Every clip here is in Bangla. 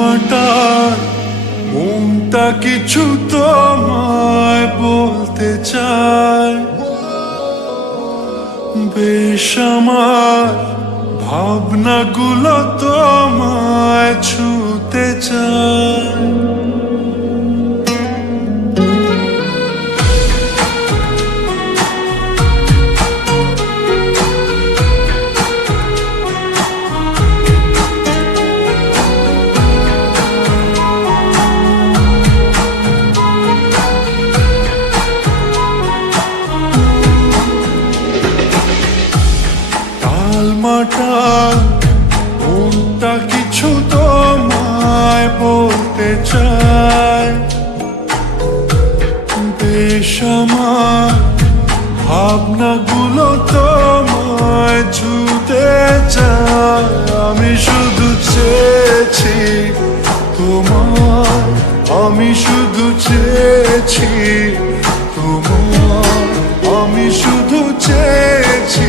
মাটার মনটা কিছু তোমায় বলতে চায়। বেশ আমার ভাবনাগুলো তোমায় চায়। বেশ আমার ভাবনাগুলো তোমায় ছুতে চায়। আমি শুধু চেয়েছি তোমার আমি শুধু চেয়েছি তোমার আমি শুধু চেয়েছি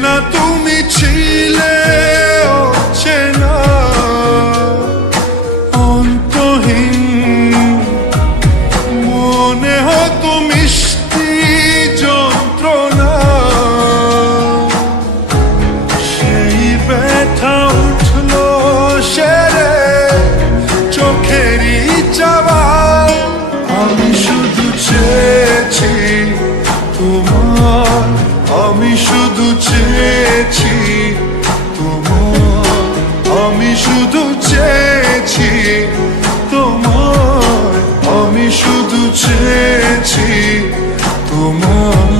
চেনা তুমি ছিলে। চেয়েছি তোমার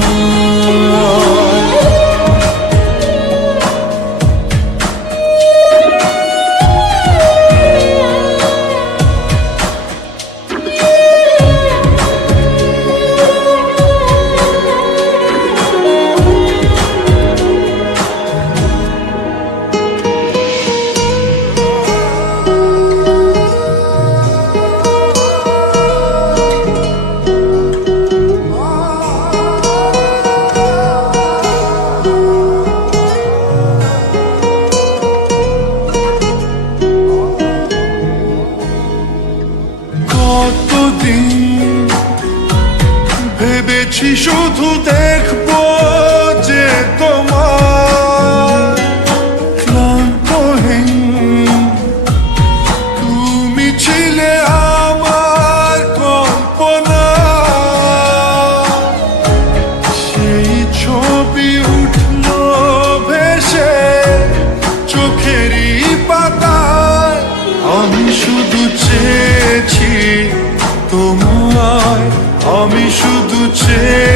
দেখছি শুধু দেখব যে তোমার ক্লান্তহীন তুমি ছিলে আমার কল্পনা। সেই ছবি উঠল ভেসে চোখেরই পাতায়। আমি শুধু চেয়েছি তোমার আমি শুধু to change.